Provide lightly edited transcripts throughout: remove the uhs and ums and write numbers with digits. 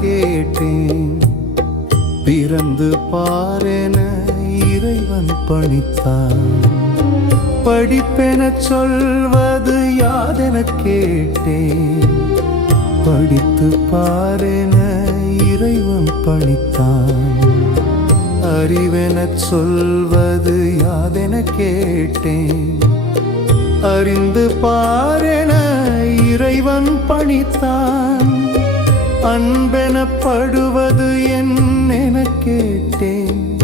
கேட்டேன். பிறந்து பாரென இறைவன் பணித்தான். படிப்பெனச் சொல்வது யாதென கேட்டேன். படித்து பாரென இறைவன் பணித்தான். அறிவெனச் சொல்வது யாதென கேட்டேன். அறிந்து பாரென இறைவன் பணித்தான். அன்பெனப்படுவது என்னென கேட்டேன்.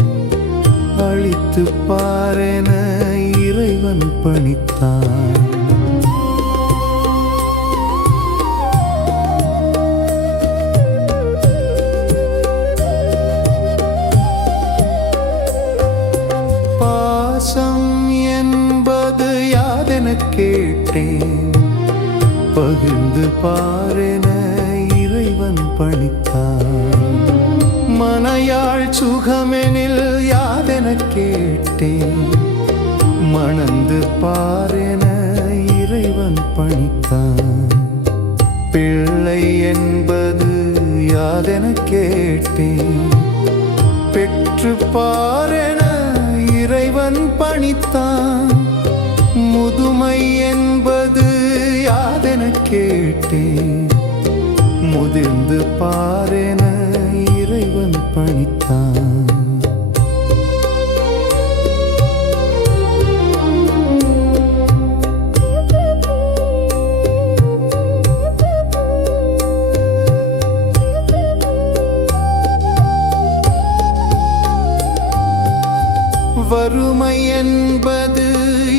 அழித்து பாரென இறைவன் பணித்தான். பாசம் என்பது யாதென கேட்டேன். பகிர்ந்து பாரென இறைவன் பணித்தான். மனையாள் சுகமெனில் யாதென கேட்டேன். மணந்து பாரென இறைவன் பணித்தான். பிள்ளை என்பது யாதென கேட்டேன். பெற்று பாரென இறைவன் பணித்தான். முதுமை என்பது யாதென கேட்டேன். முதிர்ந்து பாரென இறைவன் பணித்தான். வறுமை என்பது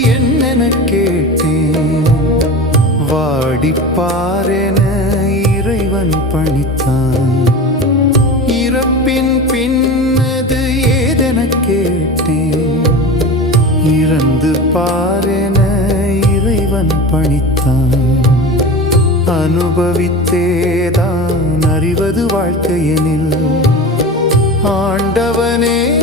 என்னென கேட்டேன். வாடிப்பாரென இறைவன் பணித்தான். இறப்பின் பின்னது ஏதென கேட்டேன். இறந்து பாரென இறைவன் பணித்தான். அனுபவித்தேதான் அறிவது வாழ்க்கையெனில் ஆண்டவனே